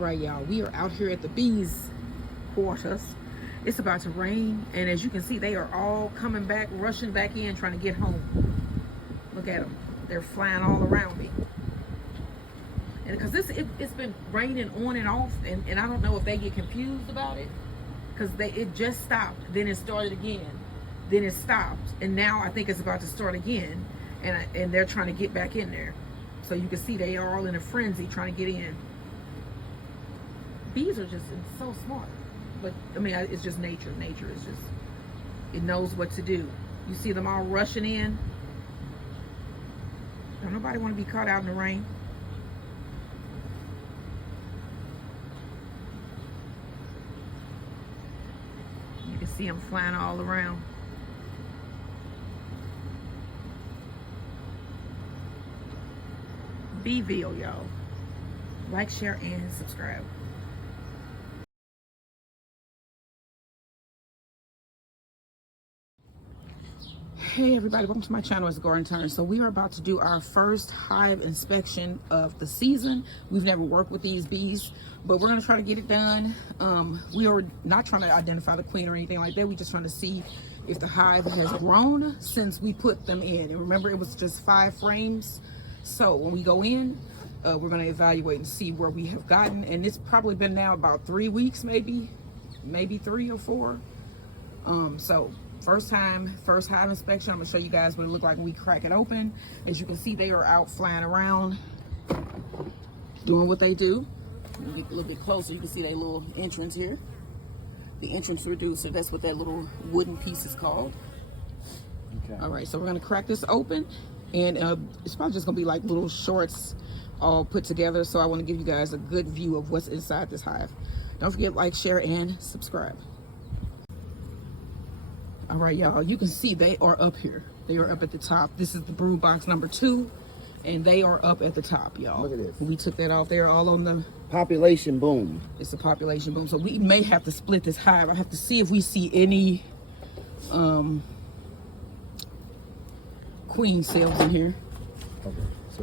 right, y'all, we are out here at the bees quarters. It's about to rain, and as you can see, they are all coming back, rushing back in, trying to get home. Look at them. They're flying all around me. And because it's been raining on and off, and I don't know if they get confused about it, because it just stopped, then it started again, then it stopped, and now I think it's about to start again, and they're trying to get back in there. So you can see they are all in a frenzy trying to get in. Bees are just so smart. But I mean, it's just nature. Nature is just, it knows what to do. You see them all rushing in. Don't nobody want to be caught out in the rain. You can see them flying all around. Beeville, y'all. Like, share, and subscribe. Hey everybody, welcome to my channel. It's Garden Turns. So we are about to do our first hive inspection of the season. We've never worked with these bees, but we're going to try to get it done. We are not trying to identify the queen or anything like that. We're just trying to see if the hive has grown since we put them in. And remember, it was just 5 frames. So when we go in, we're going to evaluate and see where we have gotten. And it's probably been now about 3 weeks, maybe 3 or 4. So first hive inspection. I'm gonna show you guys what it looked like when we crack it open. As you can see, they are out flying around doing what they do. When you get a little bit closer, you can see their little entrance here, the entrance reducer. That's what that little wooden piece is called. Okay. All right, so we're gonna crack this open, and it's probably just gonna be like little shorts all put together. So I want to give you guys a good view of what's inside this hive. Don't forget, like, share, and subscribe. All right, y'all, you can see they are up here. They are up at the top. This is the brood box number 2, and they are up at the top, y'all. Look at this. We took that off. They're all on the population boom. It's a population boom. So we may have to split this hive. I have to see if we see any queen cells in here. Okay. So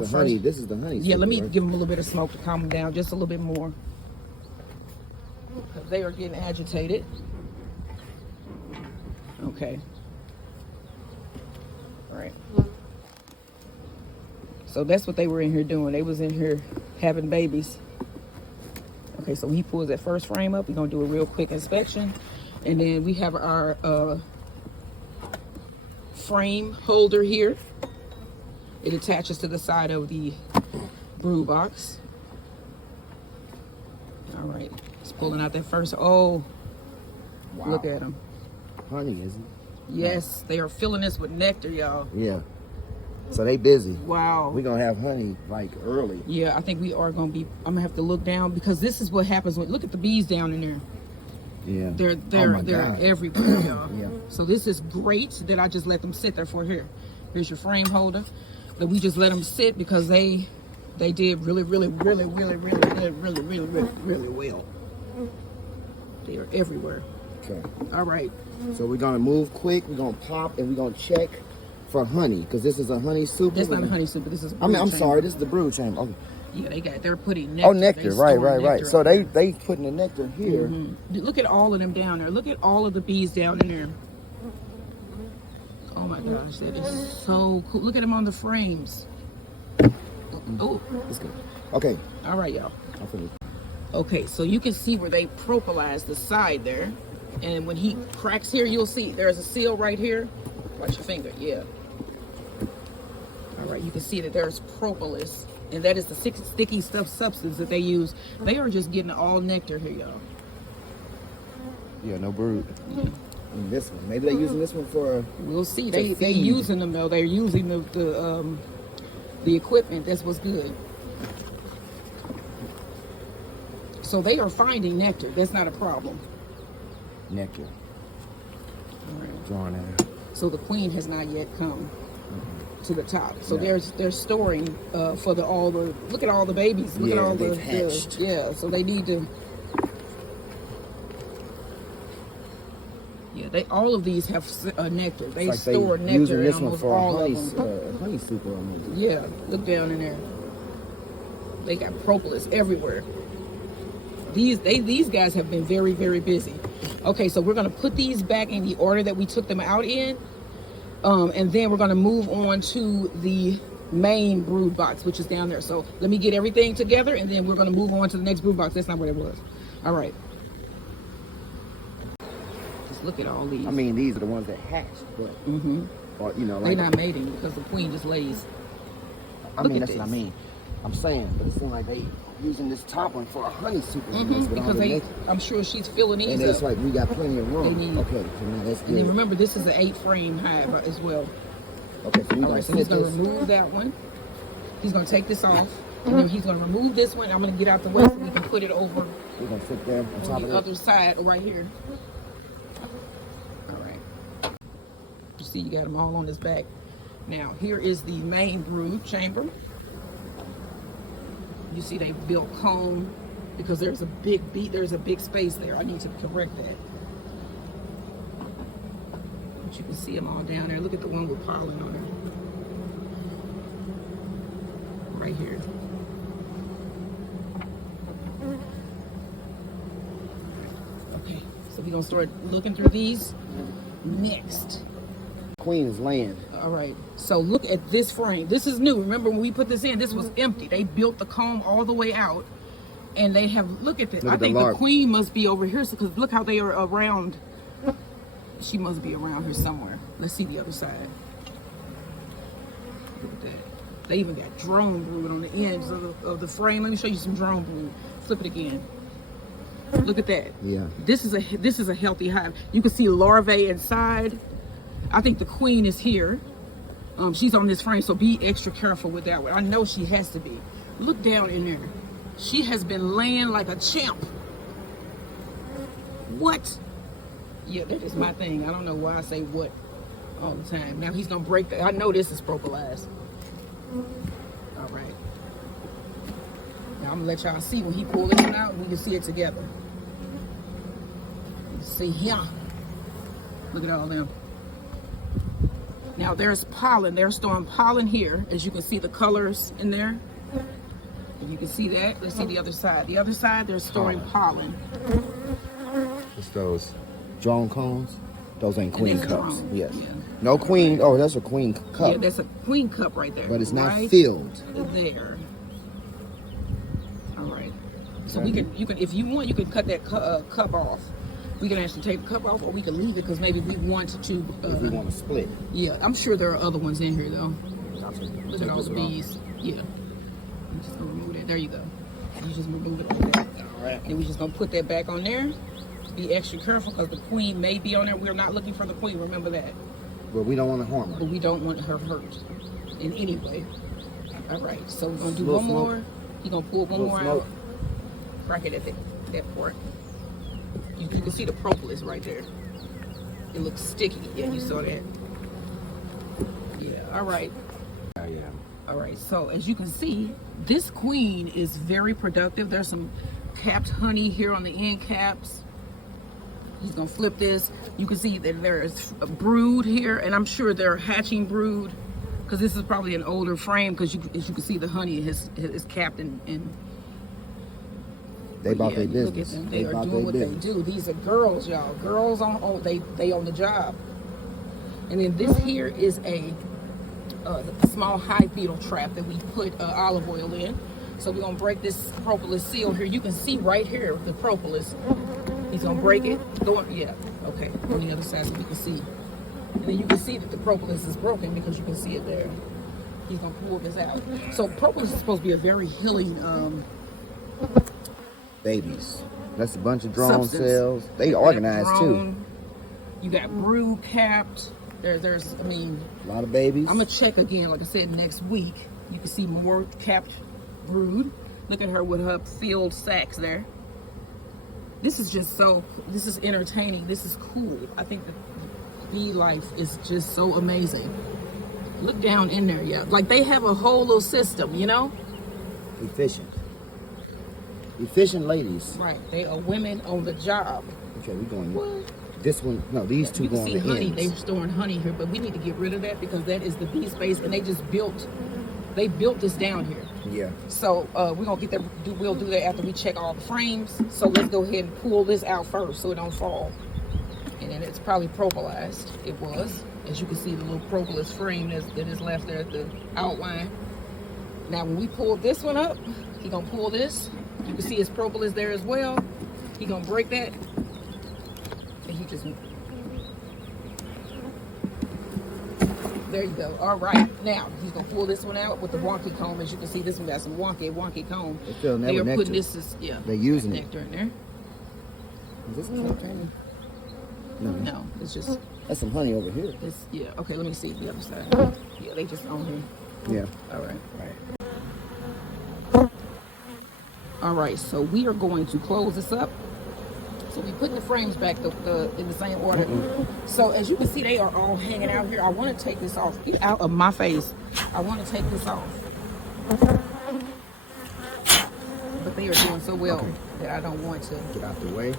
this honey. This is the honey. Yeah, let me give them a little bit of smoke to calm them down, just a little bit more, because they are getting agitated. Okay. All right. So that's what they were in here doing. They was in here having babies. Okay, so he pulls that first frame up. We're gonna do a real quick inspection, and then we have our frame holder here. It attaches to the side of the brood box. All right, it's pulling out that first. Oh, wow. Look at them. Honey, isn't it? Yes, they are filling this with nectar, y'all. Yeah. So they busy. Wow. We're gonna have honey like early. Yeah, I think we are gonna be. I'm gonna have to look down, because this is what happens when, look at the bees down in there. Yeah. They're everywhere, y'all. Yeah. So this is great that I just let them sit there for here. Here's your frame holder. That we just let them sit because they did really well. They are everywhere. Okay. All right. So we're gonna move quick. We're gonna pop and we're gonna check for honey, because this is a honey super. That's not a honey super. This is. I'm sorry. This is the brood chamber. Okay. Yeah, they're putting nectar. Oh, nectar. Right. So they putting the nectar here. Mm-hmm. Look at all of them down there. Look at all of the bees down in there. Oh my gosh, that is so cool. Look at them on the frames. Oh, it's good. Okay. All right, y'all. Okay, so you can see where they propolize the side there. And when he cracks here, you'll see there's a seal right here. Watch your finger, yeah. All right, you can see that there's propolis, and that is the sticky substance that they use. They are just getting all nectar here, y'all. Yeah, no brood. In this one, maybe they're using this one for. We'll see. They using them though. They're using the equipment. That's what's good. So they are finding nectar. That's not a problem. Nectar. All right. Drawing out. So the queen has not yet come to the top. So they're storing for all the. Look at all the babies. Look at all the hatched. Yeah. So they need to. Yeah, all of these have nectar. They like store nectar in almost all of them. Honey super. Yeah, look down in there. They got propolis everywhere. These guys have been very, very busy. Okay, so we're gonna put these back in the order that we took them out in, and then we're gonna move on to the main brood box, which is down there. So let me get everything together, and then we're gonna move on to the next brood box. That's not what it was. All right. Just look at all these. I mean, these are the ones that hatched, but or you know, like they're not mating because the queen just lays. I mean, that's what I mean. I'm saying, but it seems like they using this top one for a honey super. Because I'm sure she's filling these and it's like we got plenty of room. They need, okay, so now that's good. And then remember, this is an 8-frame hive as well. Okay, so all right, so he's gonna remove that one. He's gonna take this off, and then he's gonna remove this one. I'm gonna get out the way so we can put it over. We're gonna sit there on top the of other side right here. All right. You see, you got them all on his back. Now here is the main brood chamber. You see they built comb because there's a big space there. I need to correct that. But you can see them all down there. Look at the one with pollen on it. Right here. Okay, so we're gonna start looking through these next. Queen is laying. All right, so look at this frame. This is new. Remember when we put this in, this was empty. They built the comb all the way out, and they have, look at this. I think the queen must be over here, because look how they are around. She must be around here somewhere. Let's see the other side. Look at that. They even got drone brood on the ends of the frame. Let me show you some drone brood. Flip it again. Look at that. Yeah. This is a healthy hive. You can see larvae inside. I think the queen is here. She's on this frame, so be extra careful with that one. I know she has to be. Look down in there. She has been laying like a champ. What? Yeah, that is my thing. I don't know why I say what all the time. Now he's gonna break that. I know this is propolised. All right. Now I'm gonna let y'all see when he pulls it out, we can see it together. See here. Look at all them. Now there's pollen. They're storing pollen here. As you can see the colors in there. And you can see that. Let's see the other side. The other side, they're storing pollen. It's those drone cones. Those ain't queen cups. Drone. Yes. Yeah. No queen. Oh, that's a queen cup. Yeah, that's a queen cup right there. But it's not right filled. There. All right. So we can, if you want, you can cut that cup off. We can actually take the cup off, or we can leave it because maybe we want to. If we want to split. Yeah, I'm sure there are other ones in here though. Look at all the bees. Yeah. I'm just gonna remove it. There you go. You just remove it like that. All right. And we're just gonna put that back on there. Be extra careful because the queen may be on there. We're not looking for the queen. Remember that. But we don't want to harm her. But we don't want her hurt in any way. All right. So we're gonna do one more. You're gonna pull one more out. Crack it at that part. You can see the propolis right there. It looks sticky. Yeah, you saw that. Yeah, all right. Yeah. All right, so as you can see, this queen is very productive. There's some capped honey here on the end caps. He's gonna flip this. You can see that there's a brood here, and I'm sure they're hatching brood because this is probably an older frame because as you can see the honey is capped in. They about their business. Look at them. They are doing what they do. These are girls, y'all. Girls on they on the job. And then this here is a small hive beetle trap that we put olive oil in. So we're gonna break this propolis seal here. You can see right here the propolis. He's gonna break it. Yeah. Okay. On the other side so we can see. And then you can see that the propolis is broken because you can see it there. He's gonna pull this out. So propolis is supposed to be a very healing babies. That's a bunch of drone substance. cells. They organized too. You got brood capped. There's I mean, a lot of babies. I'm gonna check again, like I said, next week. You can see more capped brood. Look at her with her filled sacks there. This is just this is entertaining. This is cool. I think the bee life is just so amazing. Look down in there, yeah. Like they have a whole little system, you know? Efficient ladies. Right. They are women on the job. Okay, we're going. What? This one, no, these two going to You can see honey. ends. They're storing honey here, but we need to get rid of that because that is the bee space, and they built this down here. Yeah. So we're gonna get that. We'll do that after we check all the frames. So let's go ahead and pull this out first so it don't fall. And then it's probably propylized. It was, as you can see, the little propolis frame that is left there at the outline. Now when we pull this one up, he gonna pull this. You can see his propolis there as well. He gonna break that, and he just. There you go. All right. Now he's gonna pull this one out with the wonky comb. As you can see, this one got some wonky comb. They are putting this is They're using nectar in there. Is this nectar? No, it's just. That's some honey over here. It's Okay, let me see the other side. Yeah, they just on Yeah. here. All right. All right. So we are going to close this up. So we put the frames back in the same order. So as you can see, they are all hanging out here. I want to take this off. Get out of my face. I want to take this off. But they are doing so well that I don't want to. Get out the way.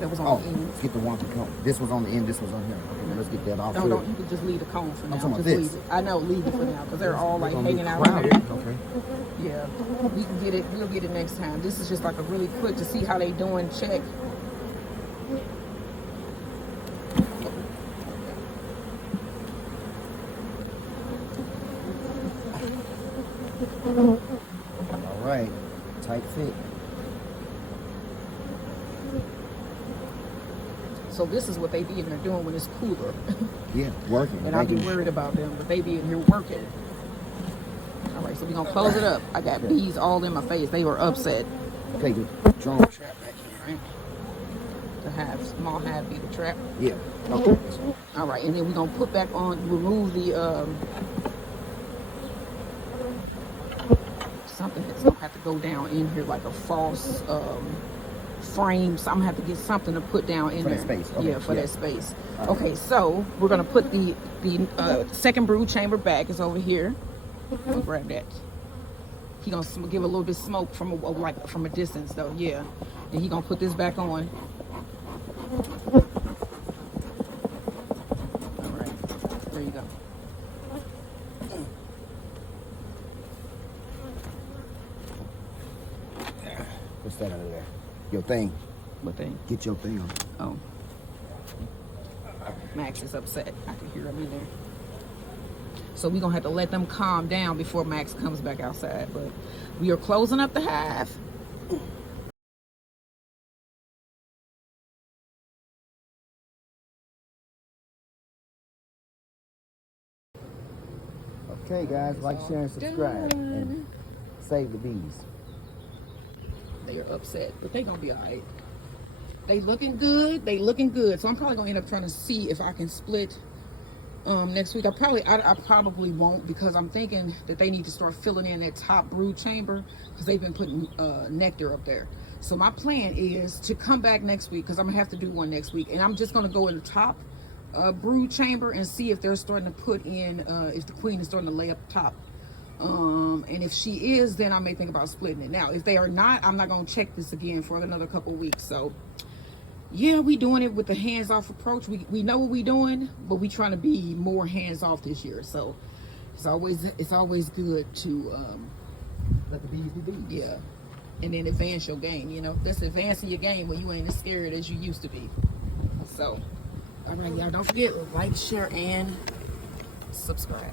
That was on the end. Let's get the wonky comb. This was on the end, this was on here. Okay, let's get that off. No, don't. You can just leave the comb for now. talking Just about leave this. it. I know, leave it for now because they're all like hanging out crowded. here. Okay. Yeah, we can get it. We'll get it next time. This is just like a really quick to see how they doing check. All right. Tight fit. So this is what they be in there doing when it's cooler. Yeah, working. And I'll be worried about them, but they be in here working. All right, so we're gonna close it up. I got bees all in my face. They were upset. Okay, good. Drone trap back here. Right? The hive, small hive be the trap. Yeah. Okay. All right, and then we're gonna put back on, remove the something that's gonna have to go down in here like a false frame. So I'm gonna have to get something to put down in there. For that space. Okay. Yeah, for that space. Okay, so we're gonna put the second brood chamber back. It's over here. I'll grab that. He gonna give a little bit of smoke from a distance though. Yeah, and he gonna put this back on. All right, there you go. What's that under there? Your thing. What thing? Get your thing on. Oh. Max is upset. I can hear him in there. So we're going to have to let them calm down before Max comes back outside. But we are closing up the hive. Okay, guys. Like, share, and subscribe. And save the bees. They are upset, but they going to be all right. They looking good. They looking good. So I'm probably going to end up trying to see if I can split next week. I probably won't, because I'm thinking that they need to start filling in that top brood chamber because they've been putting nectar up there. So my plan is to come back next week, because I'm gonna have to do one next week, and I'm just gonna go in the top brood chamber and see if they're starting to put in if the queen is starting to lay up top. And if she is, then I may think about splitting it. Now if they are not, I'm not going to check this again for another couple weeks. So yeah, we doing it with the hands-off approach. We know what we doing, but we trying to be more hands-off this year. So it's always good to Let the bees be bees. yeah, and then advance your game. You know, that's advancing your game when you ain't as scared as you used to be. So all right, y'all, don't forget, like, share, and subscribe.